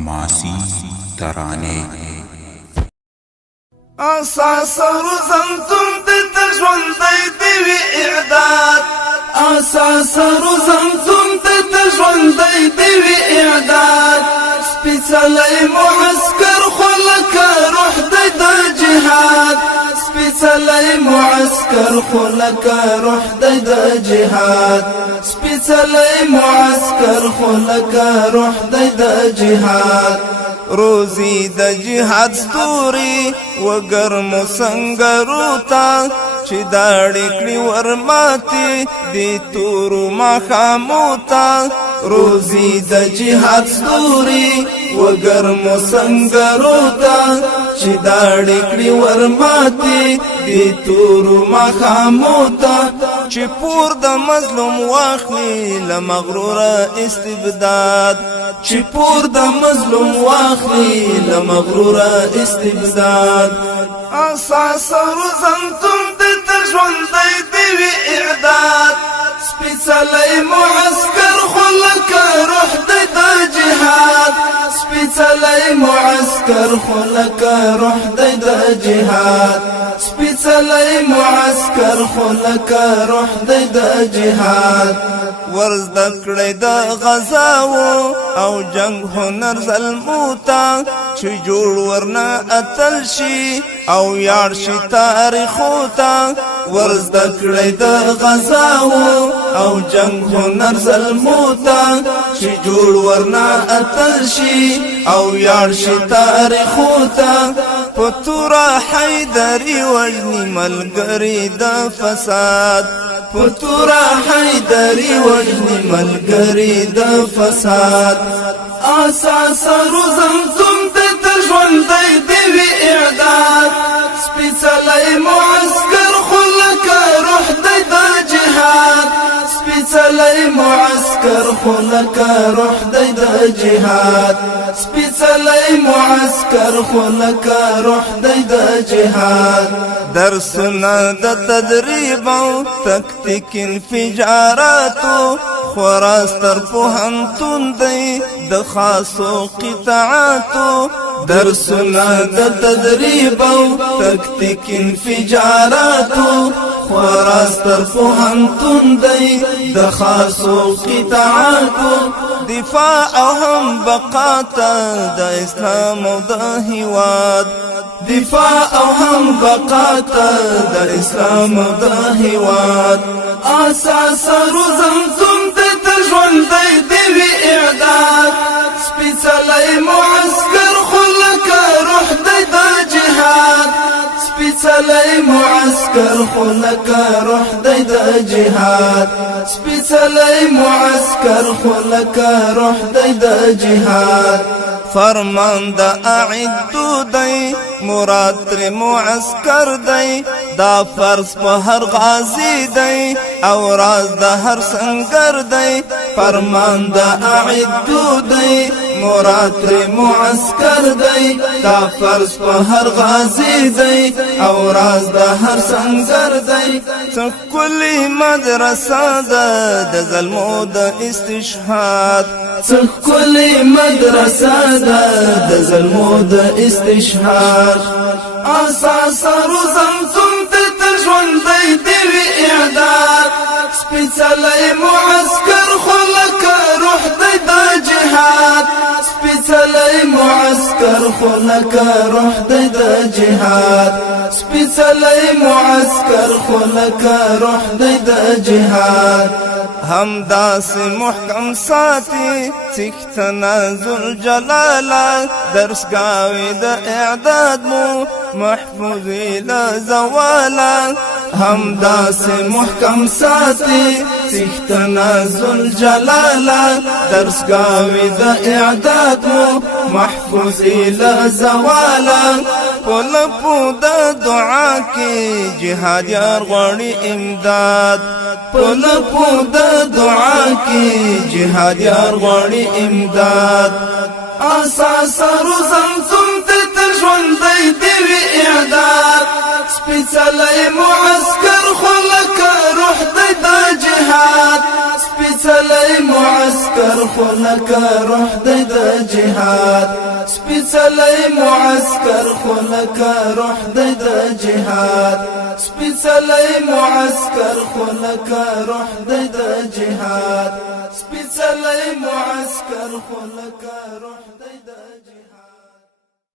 حماسی ترانه اساس روزنتم د ژوندۍ دی اعداد اساس روزنتم د ژوندۍ دی اعداد سپیڅلی معسكر خلک روح د جهاد سپیڅلی معسكر خلک روح د جهاد سپیڅلی معسكر خلک روح د جهاد روزی د جهاد ستوري وګرمو سنگرو تا چې داړې کړي ورماتي د تورو ماښامو تا روزی د جهاد ستوري وګرمو سنگرو تا چې داړې کړي ورماتي د تورو ماښامو تا چې پور د مظلوم واخلي له مغروره استبداد چې پور د مظلوم واخلي له مغروره استبداد اساس روزنتم د ژوندۍ دی اعداد سپیڅلی معسكر خلک روح د جهاد سپیڅلی معسكر خلک روح د جهاد سپیڅلی معسكر خلک روح د جهاد ورز دکړی د غزاو او جنگ هنر ظلموتا چې جوړ ورنه اتل شي او یار شي تاریخو تا ورز دکړی د غزاو او جنگ هنر ظلموتا چې جوړ ورنه اتل شي او یار شي تاریخو تا پتورا حیدری وجنی ملګری د فساد پتورا حیدری وجنی ملګری د فساد اساس روزنتم د ژوندۍ دی اعداد سپیڅلی معسكر خلک روح د جهاد سپیڅلی معسكر خلک روح د جهاد سپیڅلی معسكر خلک روح د جهاد درسونه د تدریب او تکتیک انفجاراتو خراستر پوهنتون دی د خاصو قطاعاتو درسونه د تدریب او تکتیک انفجاراتو خراستر پوهنتون دی د خاصو قطاعاتو دفاع او هم بقاتا د اسلام او د هیواد دفاع او هم بقاتا د اسلام او د هیواد اساس روزنتم د ژوندۍ دی اعداد سپیڅلی معسكر خلک روح د جهاد سپیڅلی معسكر خلک روح د جهاد سپیڅلی معسكر خلک روح د جهاد فرمان د اعدو دی مراد تر معسكر دی دا فرض په هر غازی دی او راز د هر سنگر دی فرمان د اعدو دی مراد تر معسكر دی دا فرض په هر غازی دی او راز د هر سنگر دی څه کلی مدرسه ده د ظلمو د استشهاد څه کلی مدرسه ده د ظلمو د استشهاد اساس روزنتم د ژوندۍ دی اعداد سپیڅلی معسكر خلک روح د جهاد سپیڅلی معسكر خلک روح د جهاد سپیڅلی معسكر خلک روح د جهاد هم داس محکم ساتي چې تنازل جلاله درسګاوي د اعداد مو محفوظ الى زوالا هم داس محکم ساتي چې تنازل جلاله درسګاوي د اعداد مو محفوظ الى زوالا پلپو د دعا کې جهاد یار غواړي امداد پلپو د دعا کې جهاد یار غواړي امداد اساس روزنتم د ژوندۍ دی اعداد سپیڅلی معسكر خلک روح د جهاد سپیڅلی معسكر معسكر خلک روح د جهاد سپیڅلی معسكر خلک روح د جهاد سپیڅلی معسكر خلک روح د جهاد سپیڅلی معسكر خلک روح د